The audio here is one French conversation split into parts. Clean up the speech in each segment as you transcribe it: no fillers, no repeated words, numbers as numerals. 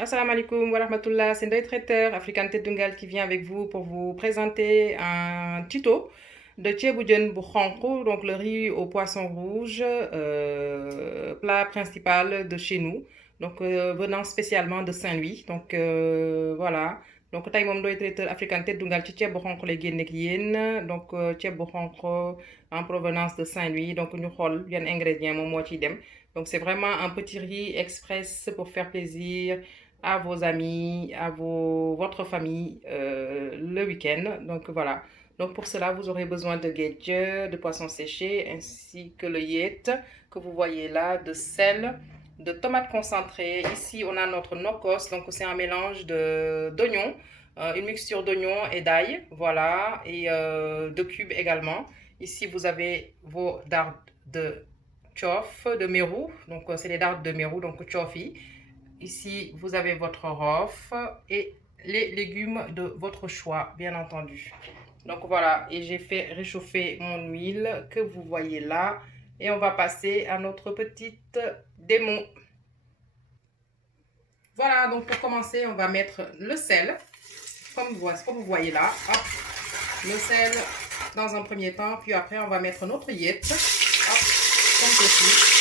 Assalamu alaikum wa rahmatullah, c'est Ndoye Traiteur, African Tedungal qui vient avec vous pour vous présenter un tuto de ceebu jën bu xonq, donc le riz au poisson rouge, plat principal de chez nous, donc venant spécialement de Saint-Louis. Donc voilà, donc tey moom Ndoye Traiteur African Tedungal ci ceeb bu xonq lay génn ak yéen, donc ceeb bu xonq en provenance de Saint-Louis, donc ñu xool yan ingrédients moom moo ciy dem. Donc c'est vraiment un petit riz express pour faire plaisir à vos amis, votre famille le week-end. Donc voilà. Donc pour cela, vous aurez besoin de guedje, de poisson séché, ainsi que le yet que vous voyez là, de sel, de tomates concentrées. Ici, on a notre nokos, donc c'est un mélange d'oignons, une mixture d'oignons et d'ail, voilà, et de cubes également. Ici, vous avez vos dards de chof, de mérou, donc c'est les dards de mérou, donc chofi. Ici, vous avez votre rof et les légumes de votre choix, bien entendu. Donc voilà, et j'ai fait réchauffer mon huile que vous voyez là. Et on va passer à notre petite démo. Voilà, donc pour commencer, on va mettre le sel, comme vous voyez là. Hop, le sel dans un premier temps, puis après on va mettre notre yet, hop, comme ceci.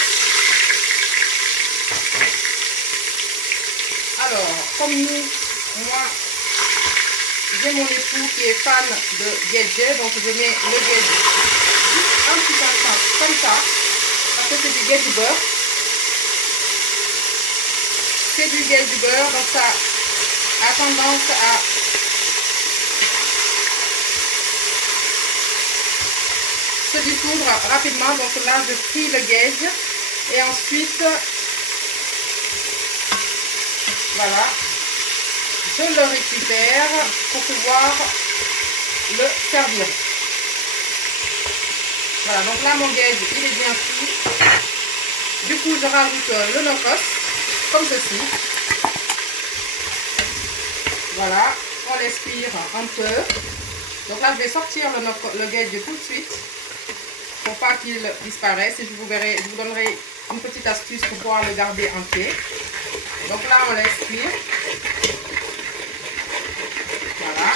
Alors, comme moi, j'ai mon époux qui est fan de guedje, donc je mets le guedje juste un petit instant comme ça, parce que c'est du guedje beurre. C'est du guedje beurre, donc ça a tendance à se dissoudre rapidement. Donc là, je fris le guedje et ensuite, voilà, je le récupère pour pouvoir le servir. Voilà, donc là mon guedje il est bien frit. Du coup je rajoute le nokos comme ceci. Voilà, on laisse cuire un peu. Donc là je vais sortir le guedje tout de suite pour pas qu'il disparaisse, et je vous donnerai une petite astuce pour pouvoir le garder entier. Donc là on laisse cuire. Voilà.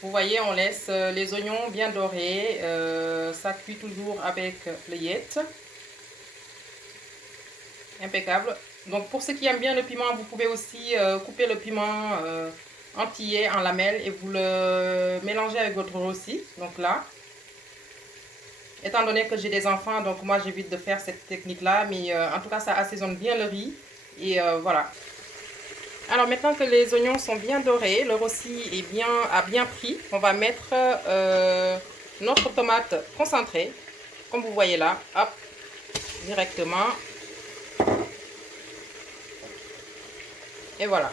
Vous voyez, on laisse les oignons bien dorés. Ça cuit toujours avec le yet. Impeccable. Donc pour ceux qui aiment bien le piment, vous pouvez aussi couper le piment entier en lamelles et vous le mélangez avec votre roussi. Donc là, étant donné que j'ai des enfants, donc moi j'évite de faire cette technique-là. Mais en tout cas, ça assaisonne bien le riz. Et voilà. Alors maintenant que les oignons sont bien dorés, le roussi a bien pris, on va mettre notre tomate concentrée, comme vous voyez là, hop, directement. Et voilà.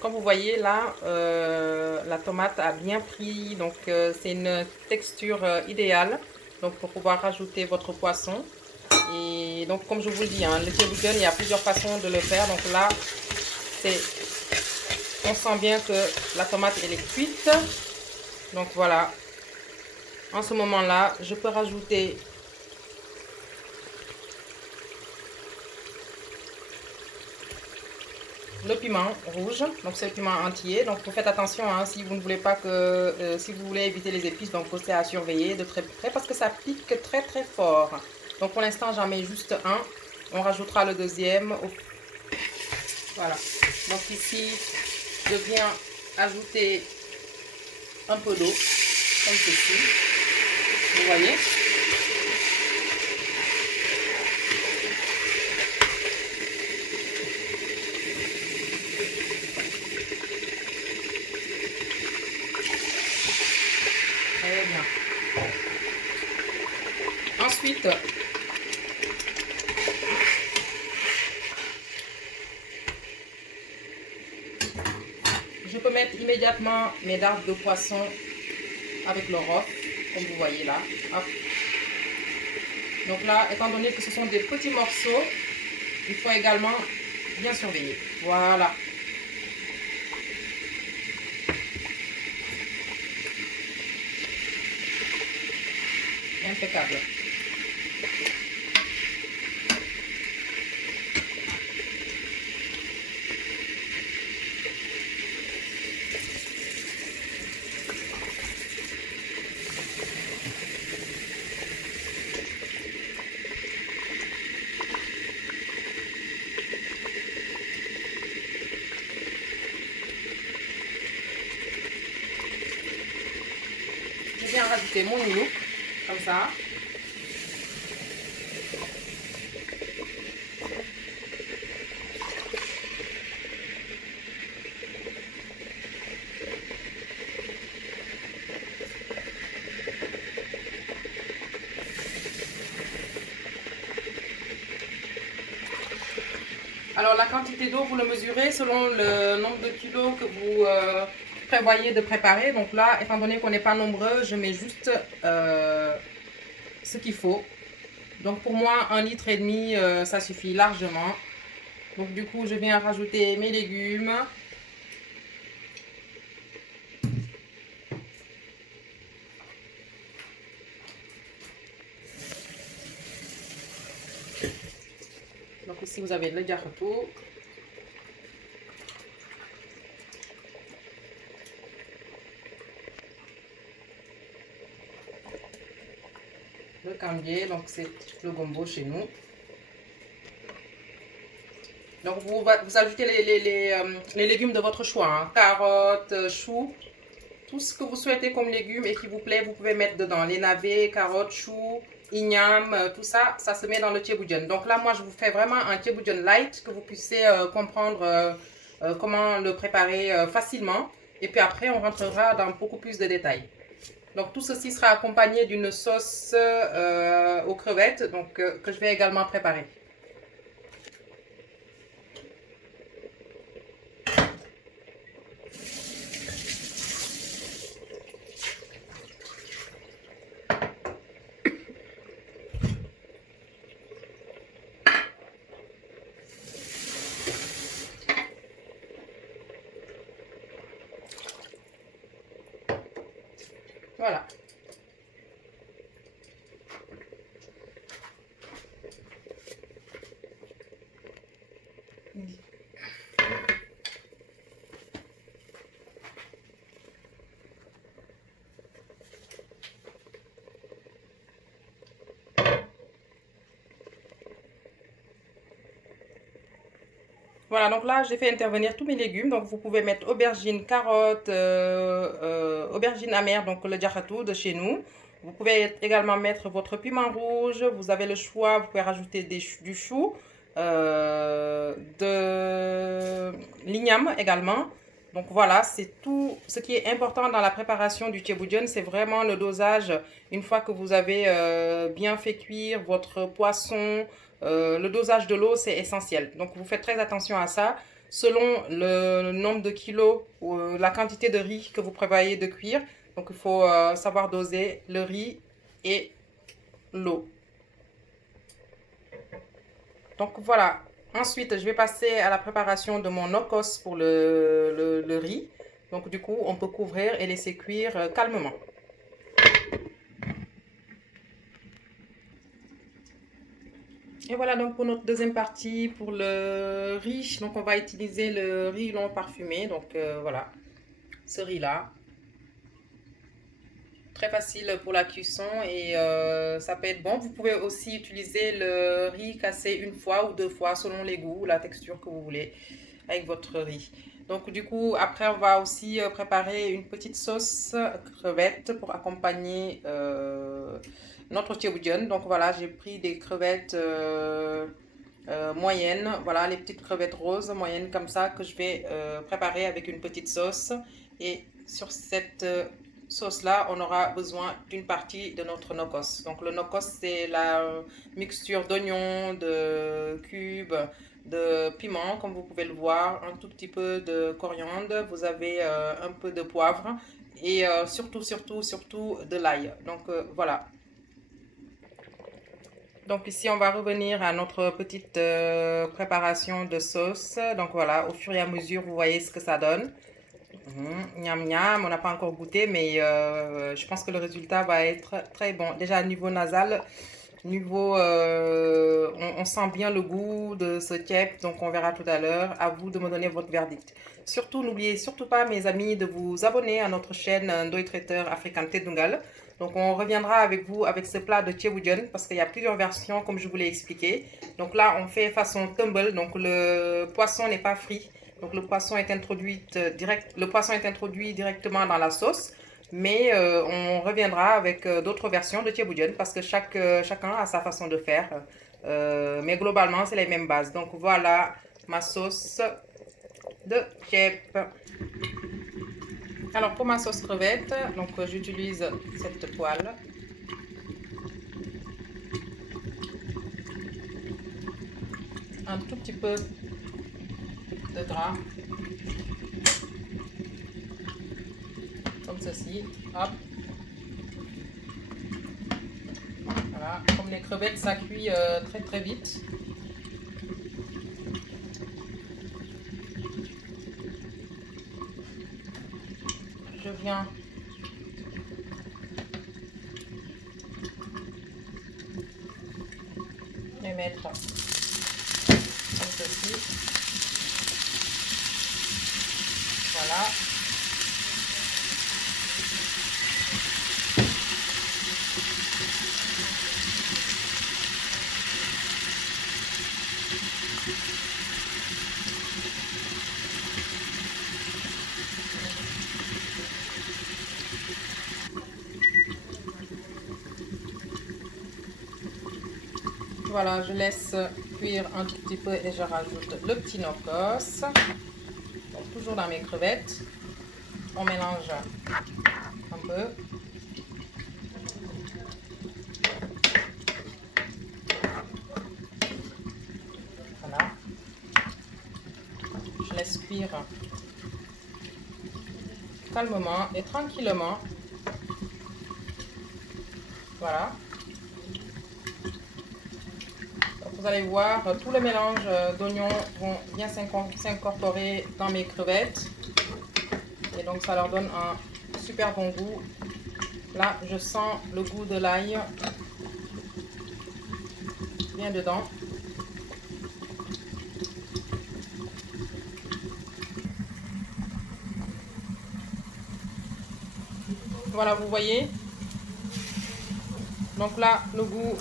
Comme vous voyez là, la tomate a bien pris, donc c'est une texture idéale donc pour pouvoir rajouter votre poisson. Et donc comme je vous le dis, hein, le ceebu jën, il y a plusieurs façons de le faire. Donc là, on sent bien que la tomate elle est cuite. Donc voilà, en ce moment-là, je peux rajouter le piment rouge, donc c'est le piment entier. Donc vous faites attention hein, si vous ne voulez pas que, si vous voulez éviter les épices, donc c'est à surveiller de très près parce que ça pique très très fort. Donc pour l'instant j'en mets juste un, on rajoutera le deuxième. Voilà, donc ici je viens ajouter un peu d'eau, comme ceci, vous voyez. Ensuite, je peux mettre immédiatement mes dards de poisson avec le rof, comme vous voyez là. Hop. Donc là, étant donné que ce sont des petits morceaux, il faut également bien surveiller. Voilà. Impeccable. Je viens rajouter mon youk, comme ça. Alors la quantité d'eau, vous le mesurez selon le nombre de kilos que vous prévoyez de préparer. Donc là, étant donné qu'on n'est pas nombreux, je mets juste ce qu'il faut. Donc pour moi, 1,5 litre, ça suffit largement. Donc du coup, je viens rajouter mes légumes. Donc ici, vous avez le jarratou. Le cambier, donc c'est le gombo chez nous. Donc vous ajoutez les légumes de votre choix, hein. Carottes, choux, tout ce que vous souhaitez comme légumes et qui vous plaît, vous pouvez mettre dedans. Les navets, carottes, choux, igname, tout ça, ça se met dans le thieboudion. Donc là, moi, je vous fais vraiment un thieboudion light, que vous puissiez comprendre comment le préparer facilement. Et puis après, on rentrera dans beaucoup plus de détails. Donc tout ceci sera accompagné d'une sauce aux crevettes, donc, que je vais également préparer. Voilà. Voilà, donc là, j'ai fait intervenir tous mes légumes. Donc, vous pouvez mettre aubergines, carottes, aubergines amères, donc le jarratou de chez nous. Vous pouvez également mettre votre piment rouge. Vous avez le choix, vous pouvez rajouter du chou, de l'igname également. Donc voilà, c'est tout ce qui est important dans la préparation du thieboudion. C'est vraiment le dosage. Une fois que vous avez bien fait cuire votre poisson, le dosage de l'eau, c'est essentiel. Donc, vous faites très attention à ça. Selon le nombre de kilos ou la quantité de riz que vous prévoyez de cuire. Donc, il faut savoir doser le riz et l'eau. Donc, voilà. Ensuite, je vais passer à la préparation de mon nokos pour le riz. Donc, du coup, on peut couvrir et laisser cuire calmement. Et voilà donc pour notre deuxième partie, pour le riz. Donc on va utiliser le riz long parfumé. Donc voilà, ce riz-là. Très facile pour la cuisson et ça peut être bon. Vous pouvez aussi utiliser le riz cassé une fois ou deux fois selon les goûts, la texture que vous voulez avec votre riz. Donc du coup, après on va aussi préparer une petite sauce crevette pour accompagner notre thieboudion. Donc voilà, j'ai pris des crevettes moyennes, voilà les petites crevettes roses moyennes comme ça que je vais préparer avec une petite sauce. Et sur cette sauce-là, on aura besoin d'une partie de notre nokos. Donc le nokos, c'est la mixture d'oignons, de cubes, de piment, comme vous pouvez le voir, un tout petit peu de coriandre, vous avez un peu de poivre et surtout de l'ail. Donc voilà. Donc ici, on va revenir à notre petite préparation de sauce. Donc voilà, au fur et à mesure, vous voyez ce que ça donne. Miam miam, on n'a pas encore goûté, mais je pense que le résultat va être très bon. Déjà, niveau nasal, on sent bien le goût de ce tchèp, donc on verra tout à l'heure. À vous de me donner votre verdict. Surtout, n'oubliez surtout pas, mes amis, de vous abonner à notre chaîne Ndoye Traiteur African Tedungal. Donc on reviendra avec vous avec ce plat de Tchéboudian parce qu'il y a plusieurs versions comme je vous l'ai expliqué. Donc là, on fait façon tumble, donc le poisson n'est pas frit. Donc le poisson est introduit directement dans la sauce. Mais on reviendra avec d'autres versions de Tchéboudian parce que chacun a sa façon de faire. Mais globalement, c'est les mêmes bases. Donc voilà ma sauce de tchèp. Alors pour ma sauce crevette, donc j'utilise cette poêle. Un tout petit peu de gras. Comme ceci. Hop. Voilà. Comme les crevettes, ça cuit très très vite. Je viens les mettre comme ceci. Voilà. Voilà, je laisse cuire un tout petit peu et je rajoute le petit nokos. Donc, toujours dans mes crevettes. On mélange un peu. Voilà. Je laisse cuire calmement et tranquillement. Voilà. Vous allez voir, tout le mélange d'oignons vont bien s'incorporer dans mes crevettes. Et donc, ça leur donne un super bon goût. Là, je sens le goût de l'ail bien dedans. Voilà, vous voyez. Donc là, le goût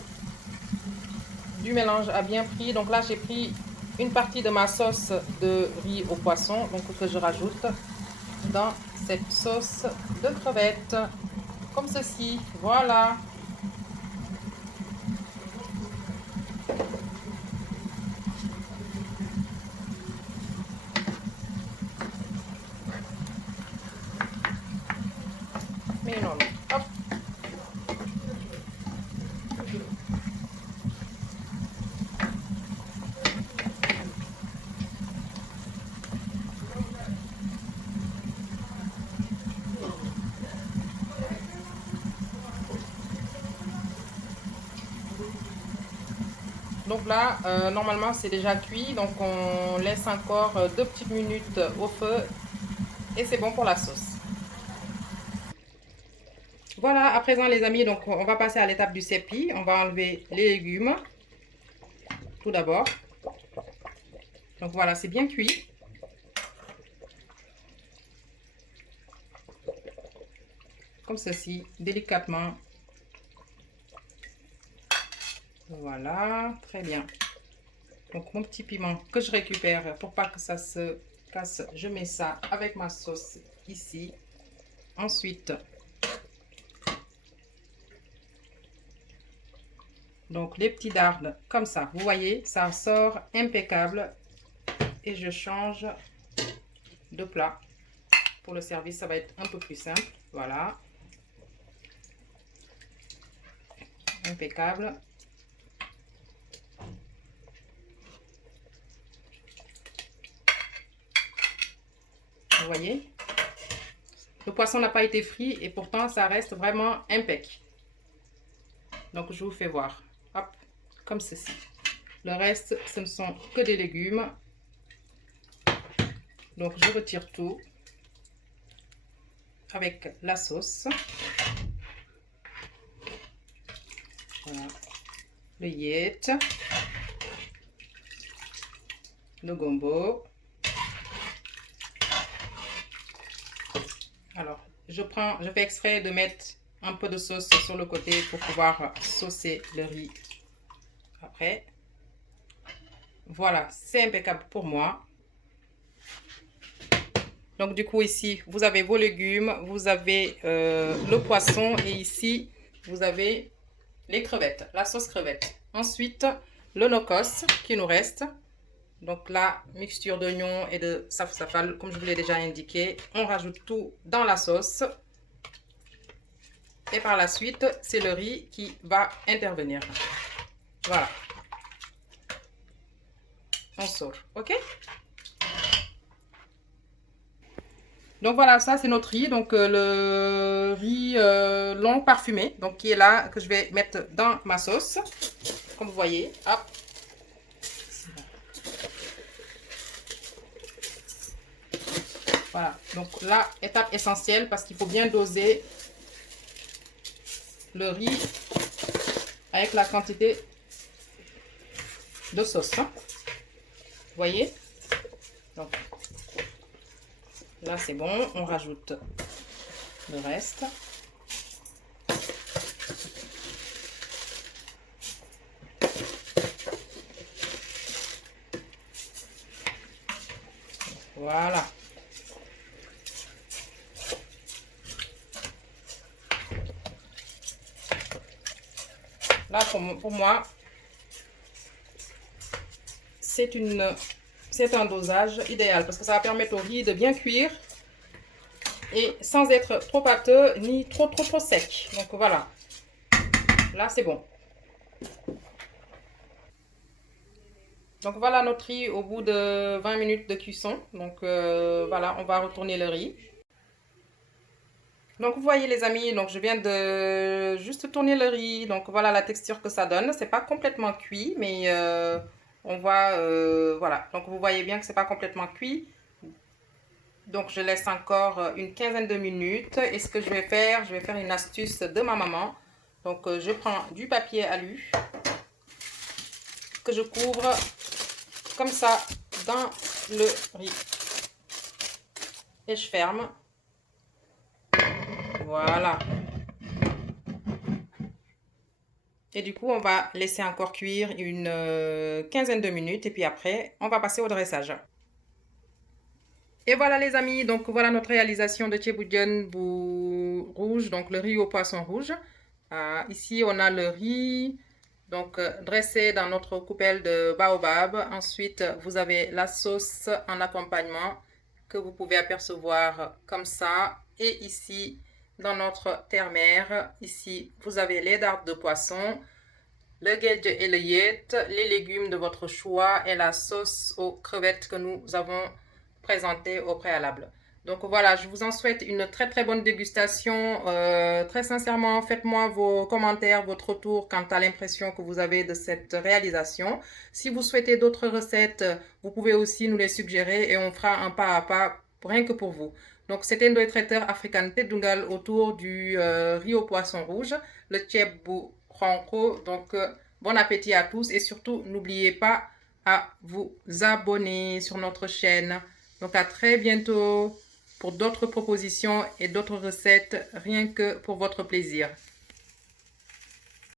du mélange a bien pris. Donc là, j'ai pris une partie de ma sauce de riz au poisson, donc que je rajoute dans cette sauce de crevettes, comme ceci. Voilà. Mais non, hop. Donc là, normalement, c'est déjà cuit. Donc, on laisse encore 2 petites minutes au feu. Et c'est bon pour la sauce. Voilà, à présent, les amis, donc on va passer à l'étape du sépi. On va enlever les légumes. Tout d'abord. Donc voilà, c'est bien cuit. Comme ceci, délicatement. Voilà, très bien. Donc mon petit piment que je récupère pour pas que ça se casse, je mets ça avec ma sauce ici. Ensuite, donc les petits dards comme ça, vous voyez, ça sort impeccable. Et je change de plat. Pour le service, ça va être un peu plus simple. Voilà. Impeccable. Vous voyez? Le poisson n'a pas été frit et pourtant ça reste vraiment impec. Donc je vous fais voir. Hop, comme ceci. Le reste, ce ne sont que des légumes. Donc je retire tout avec la sauce. Voilà. Le yet, le gombo. Alors, je fais exprès de mettre un peu de sauce sur le côté pour pouvoir saucer le riz après. Voilà, c'est impeccable pour moi. Donc, du coup, ici, vous avez vos légumes, vous avez le poisson et ici, vous avez les crevettes, la sauce crevette. Ensuite, le nokos qui nous reste. Donc, la mixture d'oignon et de safsafal, comme je vous l'ai déjà indiqué. On rajoute tout dans la sauce. Et par la suite, c'est le riz qui va intervenir. Voilà. On sort, ok? Donc voilà, ça c'est notre riz, donc le riz long parfumé, donc qui est là, que je vais mettre dans ma sauce, comme vous voyez, hop. Voilà, donc là, étape essentielle, parce qu'il faut bien doser le riz avec la quantité de sauce, hein. Vous voyez? Donc, là c'est bon, on rajoute le reste. Voilà. Là pour moi, c'est un dosage idéal parce que ça va permettre au riz de bien cuire et sans être trop pâteux ni trop sec. Donc voilà, là c'est bon. Donc voilà notre riz au bout de 20 minutes de cuisson. Donc voilà, on va retourner le riz. Donc vous voyez les amis, donc je viens de juste tourner le riz. Donc voilà la texture que ça donne. C'est pas complètement cuit, mais on voit, voilà. Donc vous voyez bien que c'est pas complètement cuit. Donc je laisse encore une quinzaine de minutes. Et ce que je vais faire une astuce de ma maman. Donc je prends du papier alu que je couvre comme ça dans le riz. Et je ferme. Voilà. Et du coup, on va laisser encore cuire une quinzaine de minutes. Et puis après, on va passer au dressage. Et voilà les amis, donc voilà notre réalisation de ceebu rouge, donc le riz au poisson rouge. Ici, on a le riz donc dressé dans notre coupelle de baobab. Ensuite, vous avez la sauce en accompagnement que vous pouvez apercevoir comme ça. Et ici, dans notre terre-mer, ici, vous avez les dards de poisson, le gedje et le yet, les légumes de votre choix et la sauce aux crevettes que nous avons présentée au préalable. Donc voilà, je vous en souhaite une très bonne dégustation. Très sincèrement, faites-moi vos commentaires, votre retour quant à l'impression que vous avez de cette réalisation. Si vous souhaitez d'autres recettes, vous pouvez aussi nous les suggérer et on fera un pas à pas rien que pour vous. Donc c'était Ndoye Traiteur African Tedungal autour du riz au poisson rouge, le ceebu xonq. Donc bon appétit à tous et surtout n'oubliez pas à vous abonner sur notre chaîne. Donc à très bientôt pour d'autres propositions et d'autres recettes, rien que pour votre plaisir.